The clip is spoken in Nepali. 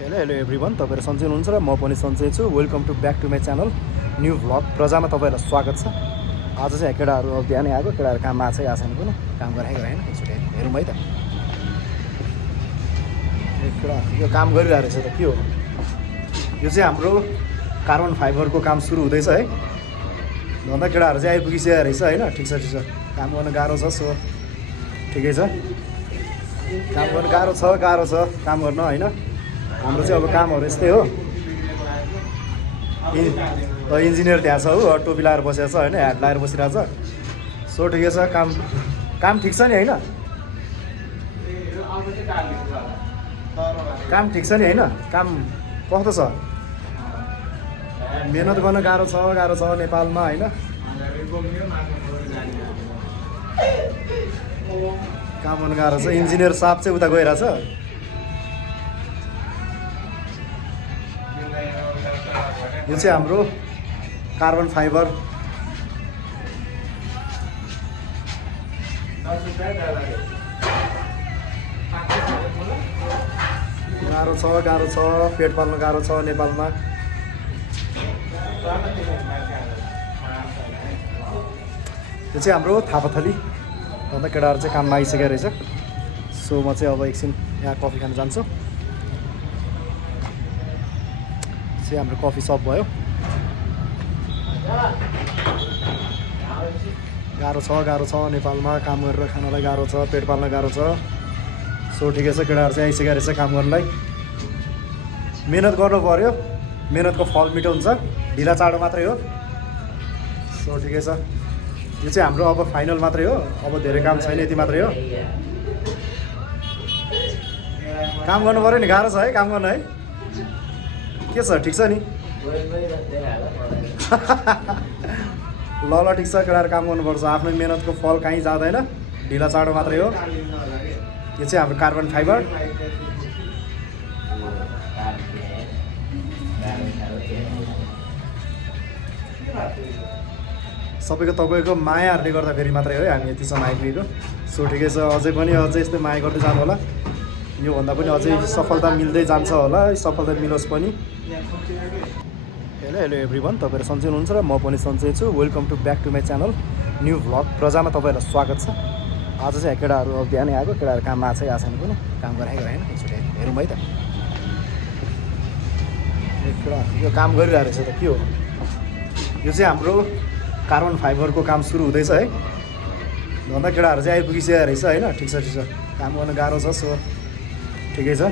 हेलो हेलो एभ्रिवान, तपाईँहरू सन्चै हुनुहुन्छ र म पनि सन्चै छु। Welcome to back to my channel new vlog प्रजामा तपाईँहरूलाई स्वागत छ। आज चाहिँ केटाहरू बिहानै आएको, केटाहरू काममा आएको छैन पनि, काम गराएको होइन एकचोटि हेरौँ है त। केटा यो काम गरिरहेको रहेछ त के हो यो चाहिँ हाम्रो कार्बन फाइबरको काम सुरु हुँदैछ है। भन्दा केटाहरू चाहिँ आइपुगिसकेको रहेछ होइन। ठिक छ ठिक छ, काम गर्न गाह्रो छ, सो ठिकै छ। काम गर्न गाह्रो छ काम गर्न होइन। हाम्रो चाहिँ अब कामहरू यस्तै हो। इन्जिनियर त्यहाँ छ हो, टोपी लाएर बसेको छ होइन, ह्याट लाएर बसिरहेको छ। सो ठिकै छ, काम ठिक छ नि होइन। काम ठिक छ नि होइन। काम कस्तो छ? मेहनत गर्न गाह्रो छ नेपालमा होइन। काम गर्न गाह्रो छ। इन्जिनियर साहब चाहिँ उता गइरहेछ। यो चाहिँ हाम्रो कार्बन फाइबर गाह्रो छ, पेट पाल्न गाह्रो छ नेपालमा। यो चाहिँ हाम्रो थापाथली भन्दा केटाहरू चाहिँ काममा आइसकेको रहेछ। सो म चाहिँ अब एकछिन यहाँ कफी खान जान्छु। चाहिँ हाम्रो कफी सप भयो। गाह्रो छ नेपालमा काम गरेर खानलाई गाह्रो छ, पेट पाल्न गाह्रो छ। सो ठिकै छ, केटाहरू चाहिँ आइसकेको रहेछ काम गर्नलाई। मेहनत गर्नु पऱ्यो, मेहनतको फल मिठो हुन्छ, ढिला चाँडो मात्रै हो। सो ठिकै छ, यो चाहिँ हाम्रो अब फाइनल मात्रै हो, अब धेरै काम छैन, यति मात्रै हो। काम गर्नु पऱ्यो नि, गाह्रो छ है काम गर्न है। के छ, ठिक छ नि? ल ठिक छ, केटाहरू काम गर्नुपर्छ। आफ्नो मेहनतको फल कहीँ जाँदैन, ढिला चाँडो मात्रै हो। यो चाहिँ हाम्रो कार्बन फाइबर। सबैको तपाईँको मायाहरूले गर्दाखेरि मात्रै हो हामी यतिसम्म आइपुगेको। सो ठिकै छ, अझै यस्तै माया गर्दै जानु होला। योभन्दा पनि अझै सफलता मिल्दै जान्छ होला, सफलता मिलोस् पनि। हेलो हेलो एभ्रिवान, तपाईँहरू सन्चै हुनुहुन्छ र म पनि सन्चै छु। Welcome to back to my channel new vlog प्रजामा तपाईँहरूलाई स्वागत छ। आज चाहिँ केटाहरू बिहानै आएको, केटाहरू काममा आएको छैन पनि, काम गराएको होइन एकचोटि हेरौँ है त। केटा यो काम गरिरहेको रहेछ त के हो यो चाहिँ हाम्रो कार्बन फाइबरको काम सुरु हुँदैछ है। भन्दा केटाहरू चाहिँ आइपुगिसकेको रहेछ होइन। ठिक छ ठिक छ, काम गर्न गाह्रो छ, सो ठिकै छ।